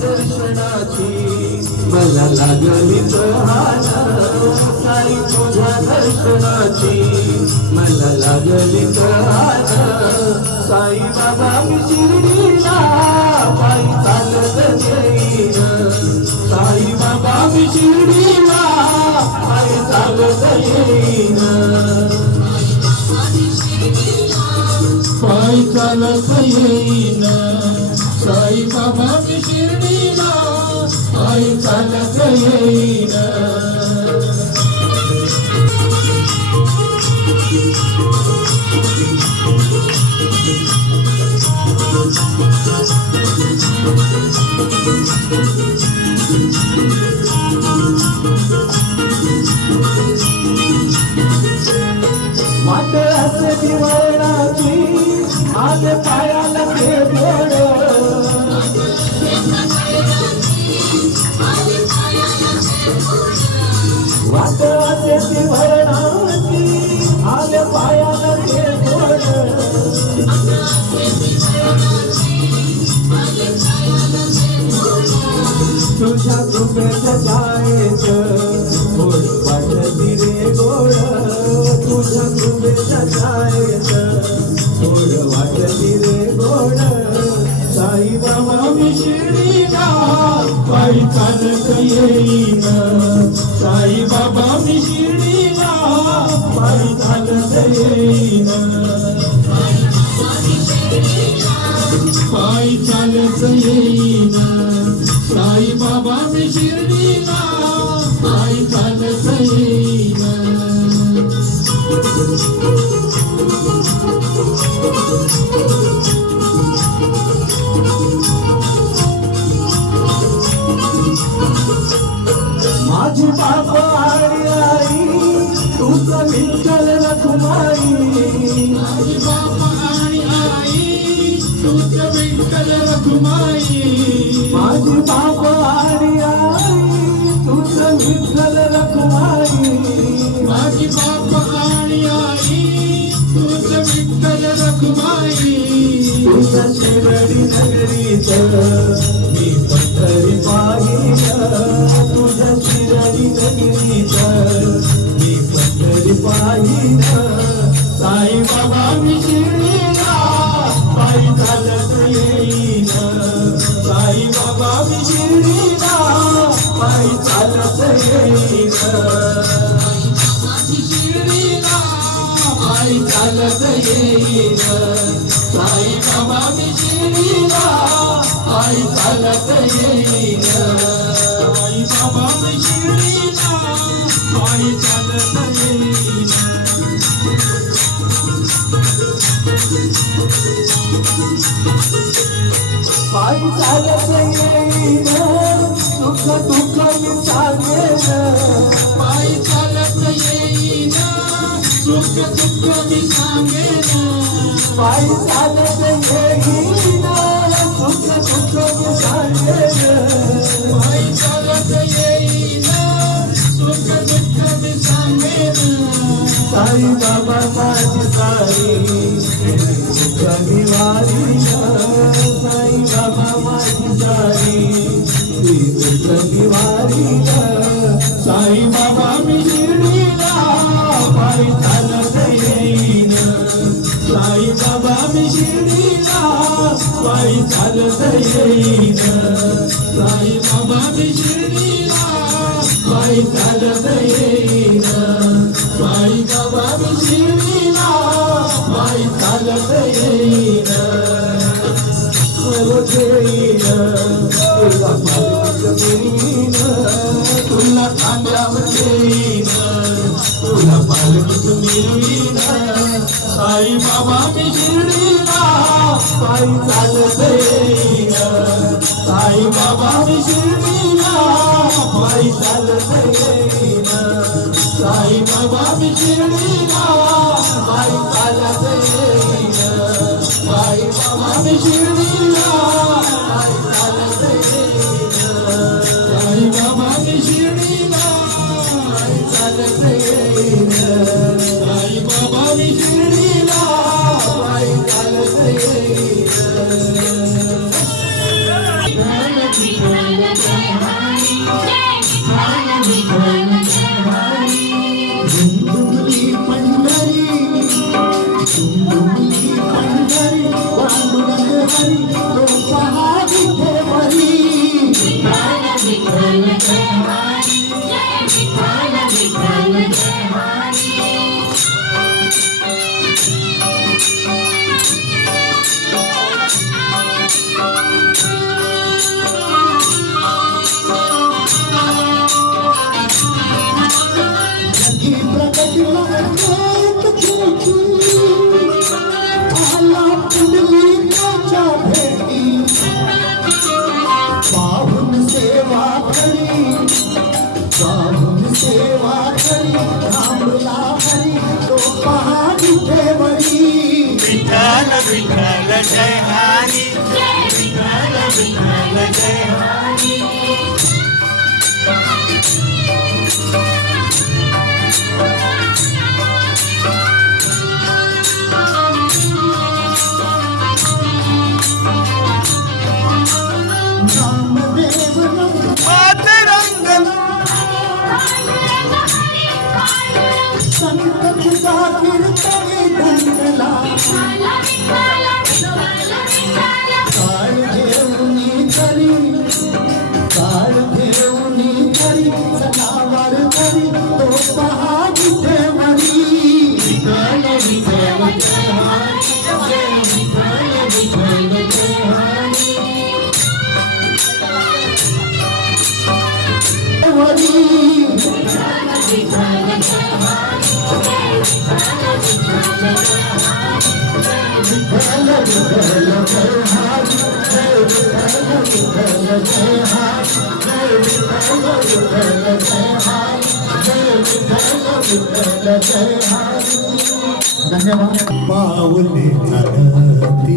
दर्शनाची मला लागली तहान साई तुझ्या दर्शनाची मला लागली तहान साई बाबा मी शिर्डीला पायी चालत येईन साई बाबा मी शिर्डीला पायी चालत येईन पायी चालत येईन साई बाबा मी शिर्डीला पायी चालत येईन वाट असे दिवाळाची आज पायाला ते गोड वाट असे दिवाळाची आज पायाला ते गोड तुझ्या कृपेच्या छायेचं गोड वाटली रे गोड तुझ्या कृपेच्या छायेचं गोड वाटली रे गोड साई बाबा मी शिर्डीला पायी चालत येईन साई बाबा मी शिर्डीला पायी चालत येईन पायी चालत येईन साई बाबा मी शिर्डीला पायी चालत येईन माझी बाप आणि आई तुझं विठ्ठल रखुमाई माझी बाबा आणि आई तुझं विठ्ठल रखुमाई माझी बाप आणि आई तुझं विठ्ठल रखुमाई माझी बाबा आणि आई तुझं विठ्ठल रखुमाई तुझ्या शिर्डी नगरीत मी पंढरी पाहिलं तुझ्या शिर्डी नगरीत मी पंढरी पाहिलं साई बाबा मी शिर्डीला पायी चालत येईन साई बाबा मी शिर्डीला पायी चालत येईन शिर्डीला पायी चालत येईन साई बाबा मी शिर्डीला पायी चालत येईन साई बाबा मी शिर्डीला पायी चालत येईन पायी चालत येईन सुख दुःख मी सांगेन पायी चालत येईन सुख दुःख मी सांगेन पायी चालत येईन सुख दुःख मी सांगेन पायी चालत येईन सुख दुःख मी सांगेन साई बाबा माझी सारी शनिवारी साई बाबा माझी सारी शनिवारी साई बाबा मी शिर्डीला पायी चालत येईन साई बाबा मी शिर्डीला पायी चालत येईन साई बाबा मी शिर्डीला पायी चालत येईन साई बाबा मी शिर्डीला पायी चालत येईन तुला खांद्यावर येईन तुला पालखीत मिरवीन साई बाबा मी शिर्डीला पायी चालत येईन साई बाबा मी शिर्डीला पायी चालत येईन साई बाबा मी शिर्डीला पायी चालत येईन साई बाबा मी शिर्डीला पायी चालत येईन साई बाबा मी शिर्डीला पायी चालत येईन साई बाबा मी शिर्डीला पायी चालत येईन झुंझुमली पंढरी झुंझुमली पंढरी पांडुरंग हरी तो पहा विठेवरी जगी प्रगतीला अनेक ज्योती आला पुंडलिकाच्या भेटी पाहून सेवा करी थांबला हरी तो पहा विठेवरी विठ्ठल विठ्ठल जय हरी विठ्ठल विठ्ठल जय हरी नामदेव संत तुका कीर्तने धंडला काळ घेऊनी करी सणावार करी तो पहा विठेवरी विठ्ठल विठ्ठल जय हरी विठ्ठल विठ्ठल जय हरी धन्यवाद पाऊले चालती